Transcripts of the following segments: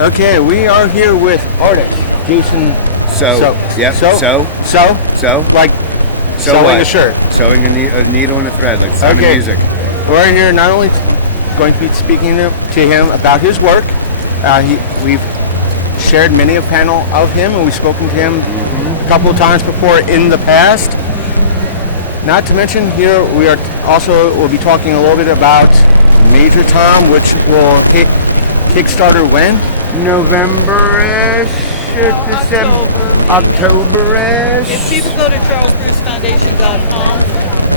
Okay, we are here with artist Jason Seaux. Yep. Seaux? Like sewing what? a shirt. Sewing a needle and a thread, like sound of music. We're here not only going to be speaking to him about his work. We've shared many a panel of him, and we've spoken to him a couple of times before in the past. Not to mention, here we'll be talking a little bit about Major Tom, which will hit Kickstarter when? November-ish, October-ish. If people go to charlesbrucefoundation.com,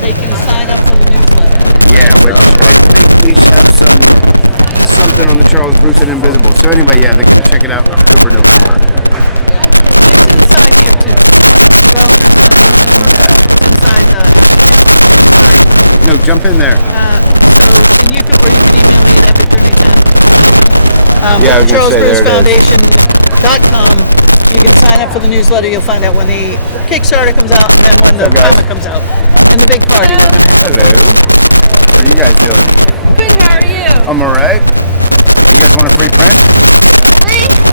they can sign up for the newsletter. Yeah, which I think we should have something on the Charles Bruce and Invisible. So anyway, yeah, they can check it out October, November. It's inside here too. Charles Bruce Foundation. It's inside the. Sorry. No, jump in there. And you can email me at epicjourney10. Yeah, I was gonna say, there it is. charlesbrucefoundation.com. You can sign up for the newsletter. You'll find out when the Kickstarter comes out and then when the comic comes out. And the big party we're going to have. Hello. What are you guys doing? Good, how are you? I'm alright. You guys want a free print?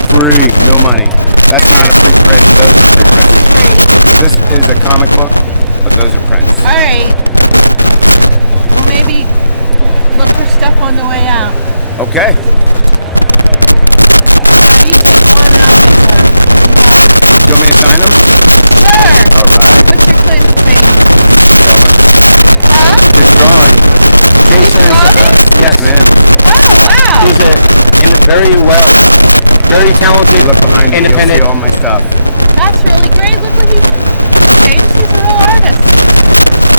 Free, no money. That's not a free print. Those are free prints. Free. This is a comic book, but those are prints. Alright. Well, maybe look for stuff on the way out. Okay. You take one and I'll take one. Do you want me to sign them? Sure. Alright. What's your claim to fame? Drawing. Huh? Just drawing. Jason draw these? Yes, ma'am. Oh, wow. He's very talented, You look behind me, you'll see independent. all my stuff. That's really great. Look what James, he's a real artist.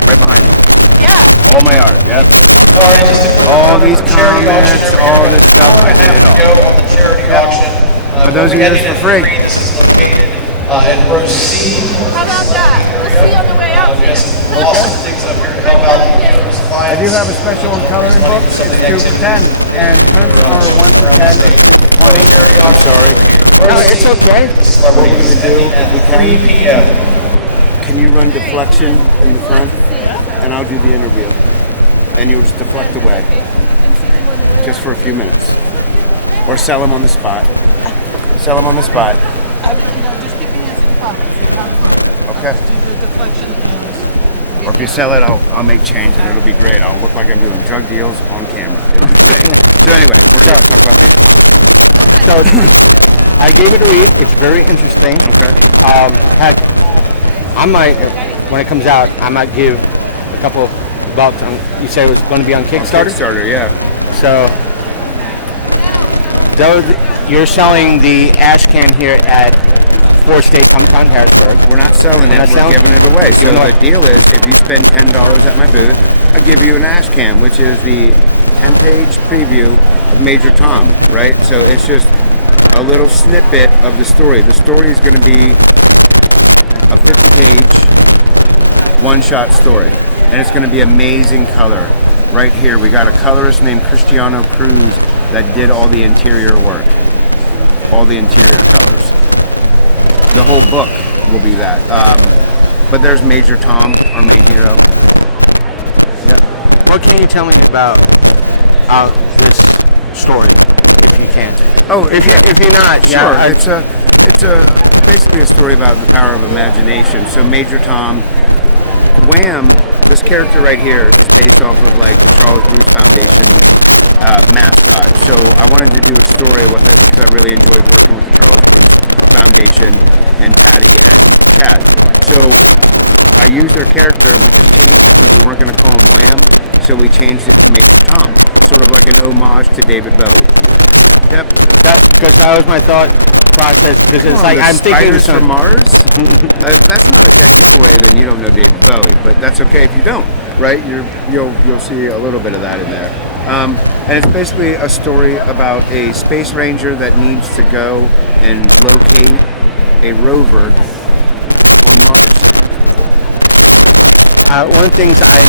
Right behind you. Yeah. All my art, yep. All these comments, all this stuff, I did it all. On the charity auction. For those of you that's for free. This is located in row C. How about that? We'll see you on the way out. We have some awesome things up here to help out the I do have a special one coloring book. It's 2 for 10, and prints are 1 for 10, 2 for 20. I'm sorry. No, it's okay. What we're going to do, if we 3 p.m. can you run deflection in the front, and I'll do the interview, and you'll just deflect away, just for a few minutes, or sell them on the spot. Sell them on the spot. No, just keep your hands in your pockets. Okay. Do the deflection and Or if you sell it, I'll make change, and it'll be great. I'll look like I'm doing drug deals on camera. It'll be great. So anyway, we're going to talk about Major Tom. So I gave it a read. It's very interesting. Okay. Heck, I might, when it comes out, I might give a couple bucks. You said it was going to be on Kickstarter? Kickstarter, yeah. So, you're selling the ash can here at Florida State Comic-Con Harrisburg. We're not selling it, we're giving it away. So the deal is, if you spend $10 at my booth, I give you an ash can, which is the 10-page preview of Major Tom, right? So it's just a little snippet of the story. The story is going to be a 50-page, one-shot story. And it's going to be amazing color. Right here, we got a colorist named Cristiano Cruz that did all the interior work. All the interior colors. The whole book will be that. But there's Major Tom, our main hero. Yep. What can you tell me about this story, if you can? Oh, if you're not, sure. yeah, It's basically a story about the power of imagination. So Major Tom, Wham, this character right here is based off of like the Charles Bruce Foundation mascot. So I wanted to do a story with it because I really enjoyed working with the Charles Bruce Foundation and Patty and Chad. So I used their character and we just changed it because we weren't going to call him Wham. So we changed it to Major Tom, sort of like an homage to David Bowie. Yep. Because that was my thought process. Because it's like I'm thinking Spiders from Mars. That's not a dead giveaway. Then you don't know David Bowie, but that's okay if you don't, right? You'll see a little bit of that in there. And it's basically a story about a space ranger that needs to go and locate a rover on Mars. One of the things I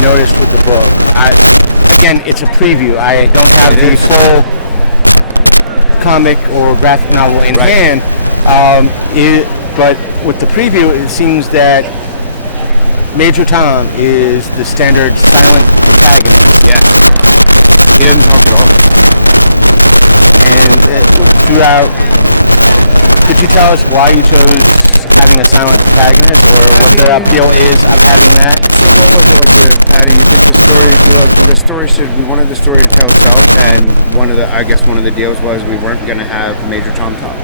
noticed with the book, again, it's a preview. I don't have the full comic or graphic novel in hand, but with the preview, it seems that Major Tom is the standard silent protagonist. Yes. He doesn't talk at all. And throughout, could you tell us why you chose having a silent protagonist, or what the appeal is of having that? So what was it, like, Patty, you think the story we wanted the story to tell itself, and one of the deals was we weren't going to have Major Tom talk.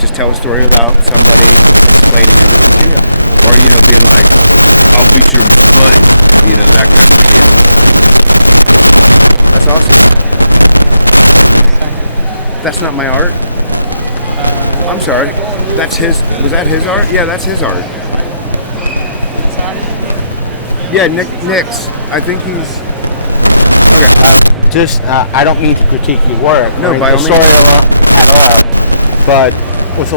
Just tell a story without somebody explaining everything to you. Or, being like, I'll beat your butt, that kind of deal. That's awesome. That's not my art? I'm sorry. That's his. Was that his art? Yeah, that's his art. Yeah, Nick's. I think he's. Okay. I don't mean to critique your work. No, or by the all story means. at all. But with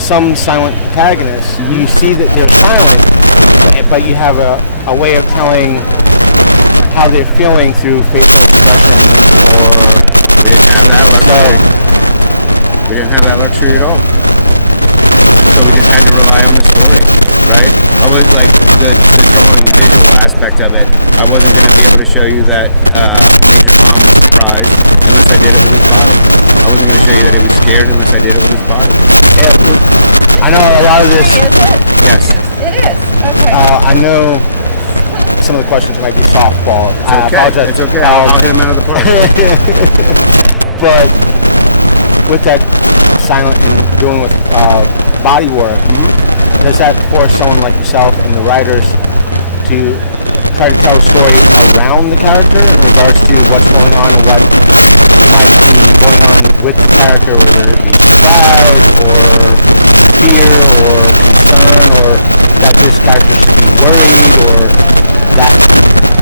some silent protagonists, you see that they're silent, but you have a way of telling how they're feeling through facial expression, or. We didn't have that luxury. We didn't have that luxury at all. So we just had to rely on the story, right? I was like the drawing visual aspect of it. I wasn't going to be able to show you that Major Tom was surprised unless I did it with his body. I wasn't going to show you that he was scared unless I did it with his body. I know a lot of this. Is it? Yes. It is. Okay. I know some of the questions might be softball. I Okay. apologize. It's okay. I'll hit him out of the park. But with that silent and doing with body work, does that force someone like yourself and the writers to try to tell a story around the character in regards to what's going on, or what might be going on with the character, whether it be surprise or fear or concern, or that this character should be worried, or that?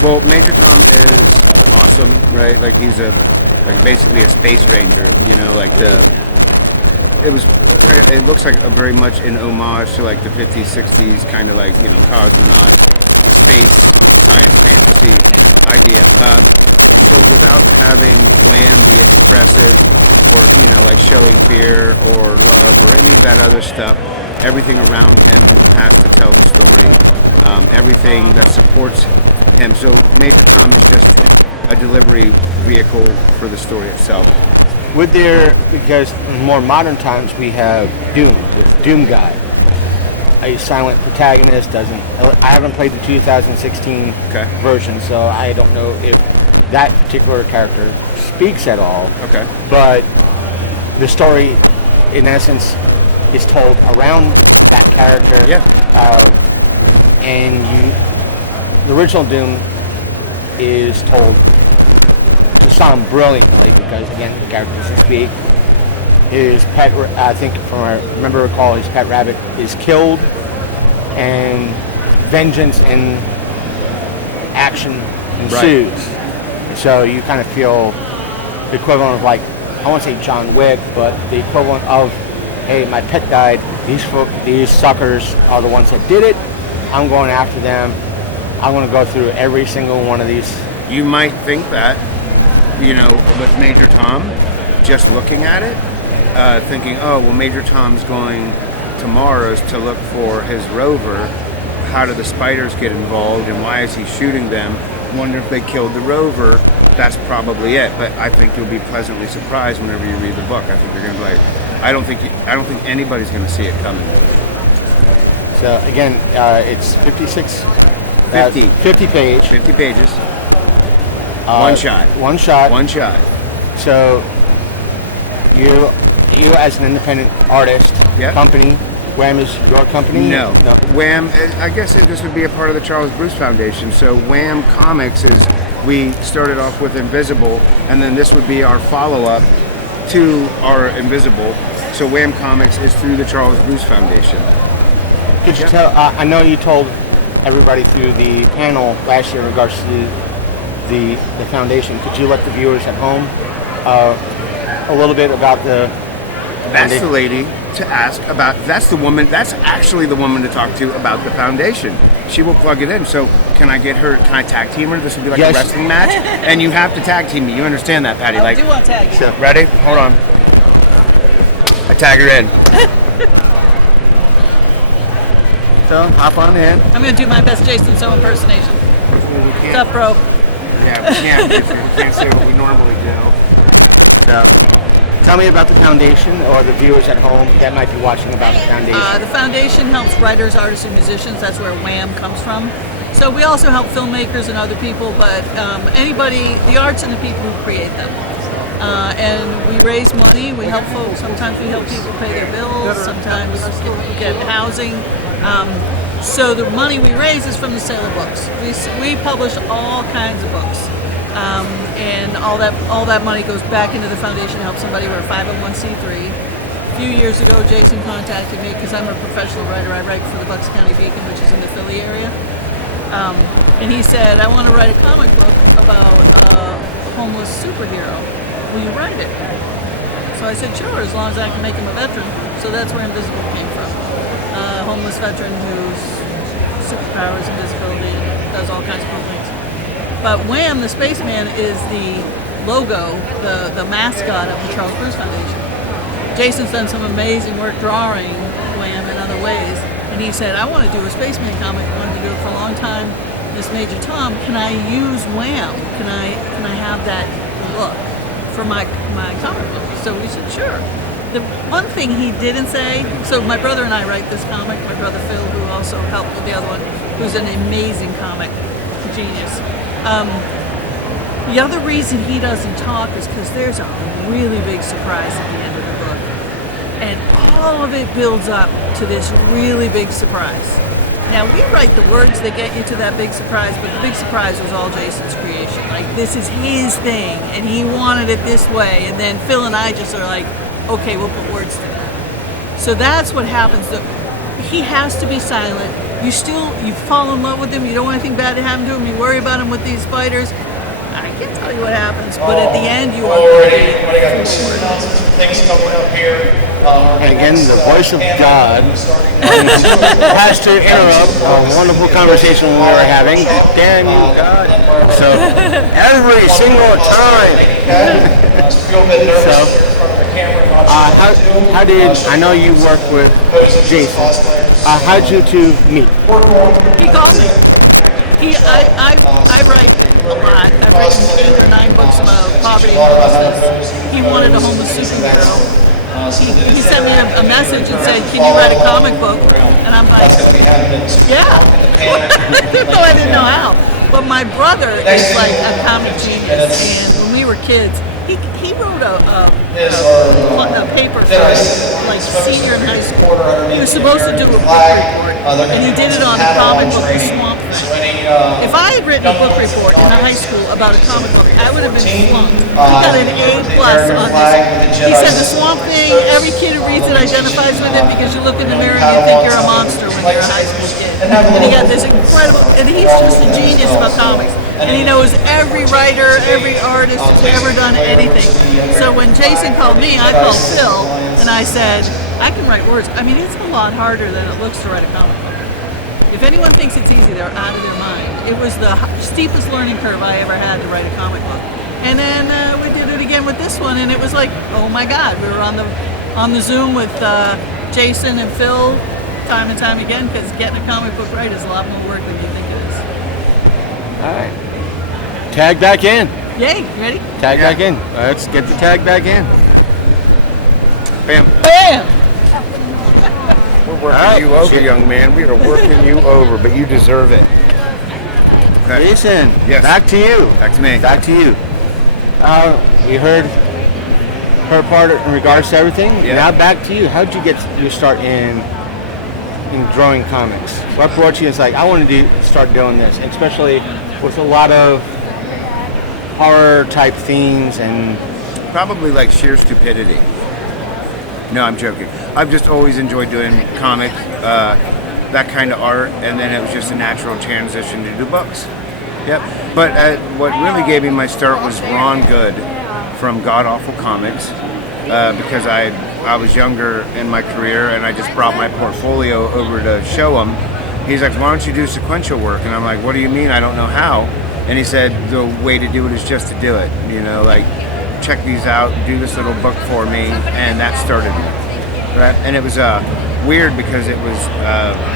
Well, Major Tom is awesome, right? Like he's basically a space ranger, it looks like a very much an homage to like the 50s, 60s kind of like, cosmonaut, space, science fantasy idea. So without having Wham be expressive or, like showing fear or love or any of that other stuff, everything around him has to tell the story. Everything that supports him. So Major Tom is just a delivery vehicle for the story itself. Because in more modern times we have Doom, with Doom Guy, a silent protagonist. I haven't played the 2016 version, so I don't know if that particular character speaks at all. Okay. But the story, in essence, is told around that character. Yeah. And the original Doom is told to sound brilliantly, because again, the character doesn't speak. His pet, I think, recall, his pet rabbit is killed, and vengeance and action ensues. Right. So you kind of feel the equivalent of, like, I won't say John Wick, but the equivalent of, hey, my pet died. These suckers are the ones that did it. I'm going after them. I'm going to go through every single one of these. You might think that, with Major Tom, just looking at it, thinking, oh, well, Major Tom's going to Mars to look for his rover. How do the spiders get involved, and why is he shooting them? Wonder if they killed the rover. That's probably it. But I think you'll be pleasantly surprised whenever you read the book. I think you're going to be like, I don't think anybody's going to see it coming. So again, it's 50 pages. 50 pages. One shot. So you as an independent artist, company, Wham is your company? No. Wham, I guess this would be a part of the Charles Bruce Foundation. So Wham Comics we started off with Invisible, and then this would be our follow-up to our Invisible. So Wham Comics is through the Charles Bruce Foundation. Could you tell, I know you told everybody through the panel last year in regards to the foundation. Could you let the viewers at home a little bit about the That's the lady to ask about. That's actually the woman to talk to about the foundation. She will plug it in. So can I tag team her? This would be like a wrestling match, and you have to tag team me. You understand that, Patty? I do want to tag you. So, ready? Hold on. I tag her in. So hop on in. I'm going to do my best Jason Seaux impersonation. What's up, bro? Yeah, we can't say what we normally do. So Tell me about the foundation, or the viewers at home that might be watching about the foundation. The foundation helps writers, artists, and musicians. That's where WHAM comes from. So we also help filmmakers and other people, but anybody, the arts and the people who create them. And we raise money. We help folks. Sometimes we help people pay their bills. Sometimes get housing. So the money we raise is from the sale of books. We publish all kinds of books. And all that money goes back into the foundation to help somebody. We're a 501c3. A few years ago, Jason contacted me because I'm a professional writer. I write for the Bucks County Beacon, which is in the Philly area. And he said, I want to write a comic book about a homeless superhero. Will you write it? So I said, sure, as long as I can make him a veteran. So that's where Invisible came from. A homeless veteran whose superpowers, invisibility, and does all kinds of cool things. But Wham, the spaceman, is the logo, the mascot of the Charles Bruce Foundation. Jason's done some amazing work drawing Wham in other ways, and he said, I want to do a spaceman comic. I wanted to do it for a long time. This Major Tom, can I use Wham? Can I have that look for my comic book? So we said, sure. The one thing he didn't say, so my brother and I write this comic, my brother Phil, who also helped with the other one, who's an amazing comic genius. The other reason he doesn't talk is because there's a really big surprise at the end of the book. And all of it builds up to this really big surprise. Now, we write the words that get you to that big surprise, but the big surprise was all Jason's creation. Like, this is his thing, and he wanted it this way. And then Phil and I just are like, okay, we'll put words to that. So that's what happens. He has to be silent. You fall in love with him. You don't want anything bad to happen to him. You worry about him with these spiders. I can't tell you what happens, but at the end, you want to got some announcements and things coming up here. And again, the voice of God has to interrupt a wonderful conversation we were having. Damn you, God. So, every single time. How did, I know you worked with Jason. How'd you two meet? He called me. I write a lot. I've written 8 or 9 books about poverty and homelessness. He wanted a homeless superhero. He sent me a message and said, can you write a comic book? And I'm like, yeah. No, I didn't know how. But my brother is like a comic genius. And when we were kids, he wrote a paper for like senior in high school. He was supposed to do a book report, and he did it on a comic book, The Swamp Thing. If I had written a book report in high school about a comic book, I would have been flunked. He got an A+ on this. He said The Swamp Thing, every kid who reads it identifies with it because you look in the mirror and you think you're a monster when you're a high school kid. And he got this incredible, and he's just a genius about comics. And he knows every writer, every artist who's ever done anything. So when Jason called me, I called Phil, and I said, I can write words. I mean, it's a lot harder than it looks to write a comic book. If anyone thinks it's easy, they're out of their mind. It was the steepest learning curve I ever had to write a comic book. And then we did it again with this one, and it was like, oh my God. We were on the Zoom with Jason and Phil time and time again, because getting a comic book right is a lot more work than you think it is. All right. Tag back in. Yay, you ready? Tag back in. Let's get the tag back in. Bam. Bam! We're working you over, young man. We are working you over, but you deserve it. Okay. Jason, yes. Back to you. Back to me. Back to you. We heard her part in regards to everything. Yeah. Now back to you. How'd you get your start in drawing comics? What brought you? It's like, I want to start doing this, especially with a lot of horror type themes and probably like sheer stupidity. No, I'm joking. I've just always enjoyed doing comics, that kind of art, and then it was just a natural transition to do books. Yep. But what really gave me my start was Ron Good from God Awful Comics, because I was younger in my career and I just brought my portfolio over to show him. He's like, why don't you do sequential work? And I'm like, what do you mean? I don't know how. And he said, the way to do it is just to do it. You know, like, check these out, do this little book for me, and that started me. Right? And it was weird because it was,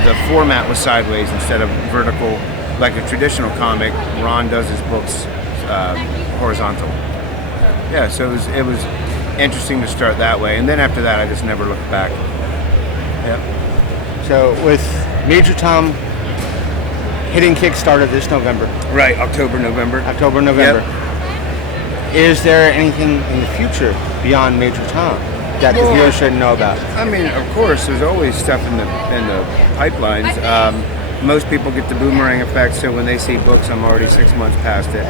the format was sideways instead of vertical, like a traditional comic. Ron does his books horizontal. Yeah, so it was interesting to start that way. And then after that, I just never looked back. Yep. So with Major Tom hitting Kickstarter this November. Right, October, November. Yep. Is there anything in the future beyond Major Tom that the viewers should know about? I mean, of course, there's always stuff in the pipelines. Most people get the boomerang effect, so when they see books, I'm already 6 months past it.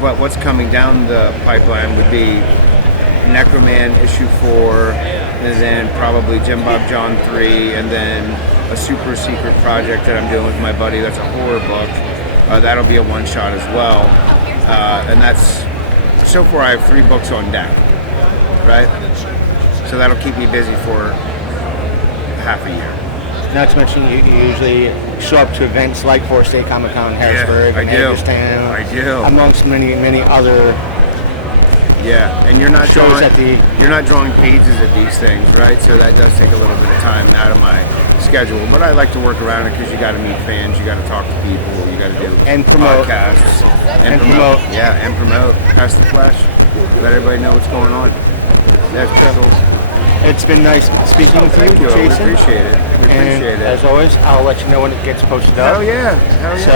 But what's coming down the pipeline would be Necroman issue 4, and then probably Jim Bob John 3, and then a super secret project that I'm doing with my buddy that's a horror book. That'll be a one-shot as well. And that's, so far I have 3 books on deck, right? So that'll keep me busy for half a year. Not to mention you usually show up to events like Forest State Comic Con, Harrisburg, and Hagerstown. I do. Amongst many other and you're not shows drawing, you're not drawing pages at these things, right? So that does take a little bit of time out of my schedule. But I like to work around it because you got to meet fans, you got to talk to people, you got to do and promote podcasts and promote. Yeah, and promote. Pass the flash. Let everybody know what's going on. That's cool. It's been nice speaking with you, Jason. We appreciate it. And as always, I'll let you know when it gets posted up. Hell yeah. So